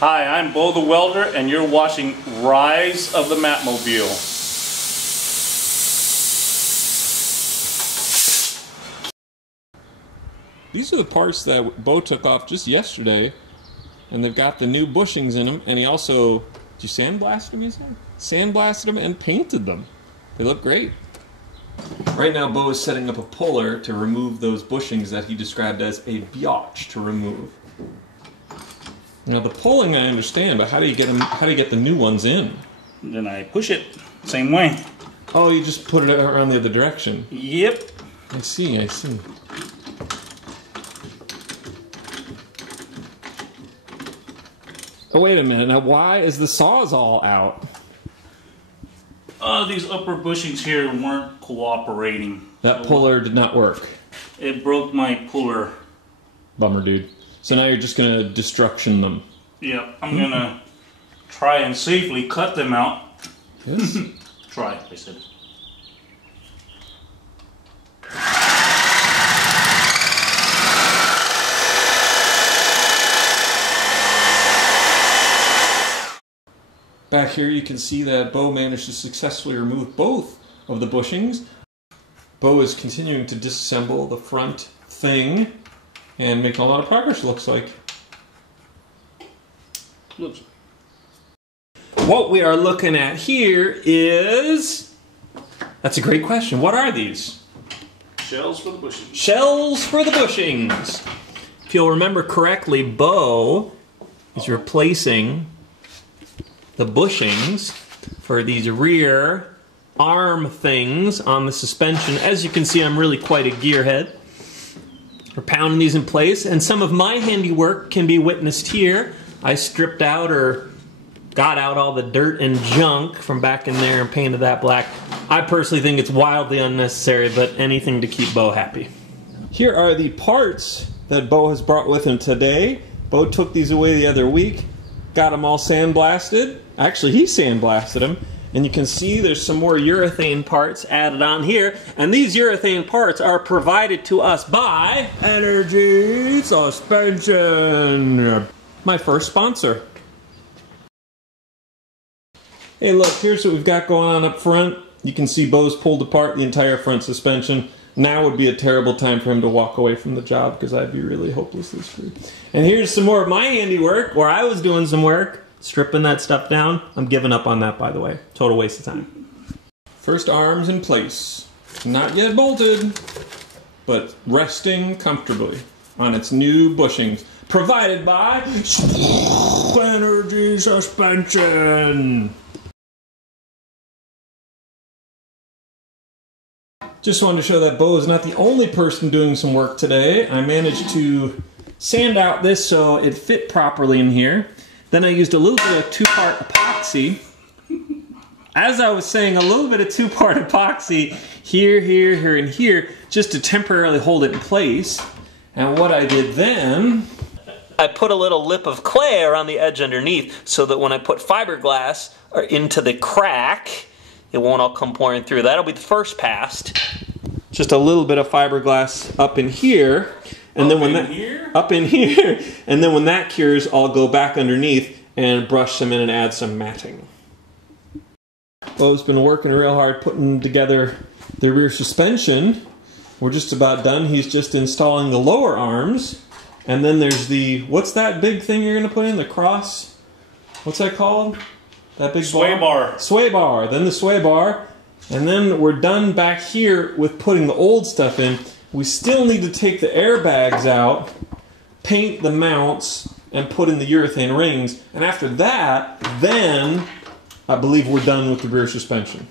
Hi, I'm Bo the Welder, and you're watching Rise of the MattMobile. These are the parts that Bo took off just yesterday, and they've got the new bushings in them, and he also, did you sandblast them, you said? Sandblasted them and painted them. They look great. Right now Bo is setting up a puller to remove those bushings that he described as a biatch to remove. Now the pulling I understand, but how do you get them? How do you get the new ones in? Then I push it same way. Oh, you just put it around the other direction. Yep. I see. I see. Oh, wait a minute. Now, why is the Sawzall out? These upper bushings here weren't cooperating. That puller did not work. It broke my puller. Bummer, dude. So now you're just going to destruction them. Yep. I'm going to try and safely cut them out. Yes. Try, I said. Back here you can see that Bo managed to successfully remove both of the bushings. Bo is continuing to disassemble the front thing and making a lot of progress, looks like. Looks. What we are looking at here is... That's a great question. What are these? Shells for the bushings. Shells for the bushings. If you'll remember correctly, Bo is replacing the bushings for these rear arm things on the suspension. As you can see, I'm really quite a gearhead. We're pounding these in place, and some of my handiwork can be witnessed here. I stripped out or got out all the dirt and junk from back in there and painted that black. I personally think it's wildly unnecessary, but anything to keep Bo happy. Here are the parts that Bo has brought with him today. Bo took these away the other week, got them all sandblasted. Actually, he sandblasted them. And you can see there's some more urethane parts added on here. And these urethane parts are provided to us by Energy Suspension, my first sponsor. Hey look, here's what we've got going on up front. You can see Bo's pulled apart the entire front suspension. Now would be a terrible time for him to walk away from the job because I'd be really hopelessly screwed. And here's some more of my handiwork where I was doing some work, stripping that stuff down. I'm giving up on that, by the way. Total waste of time. First arms in place. Not yet bolted, but resting comfortably on its new bushings. Provided by Energy Suspension. Just wanted to show that Bo is not the only person doing some work today. I managed to sand out this so it fit properly in here. Then I used a little bit of two-part epoxy. As I was saying, a little bit of two-part epoxy here, here, here, and here, just to temporarily hold it in place. And what I did then, I put a little lip of clay around the edge underneath so that when I put fiberglass into the crack, it won't all come pouring through. That'll be the first pass. Just a little bit of fiberglass up in here. And then when that up in here, and then when that cures, I'll go back underneath and brush some in and add some matting. Bo's been working real hard putting together the rear suspension. We're just about done. He's just installing the lower arms, and then there's the, what's that big thing you're going to put in? The cross? What's that called? That big sway bar. Sway bar. Then the sway bar, and then we're done back here with putting the old stuff in. We still need to take the airbags out, paint the mounts, and put in the urethane rings. And after that, then I believe we're done with the rear suspension.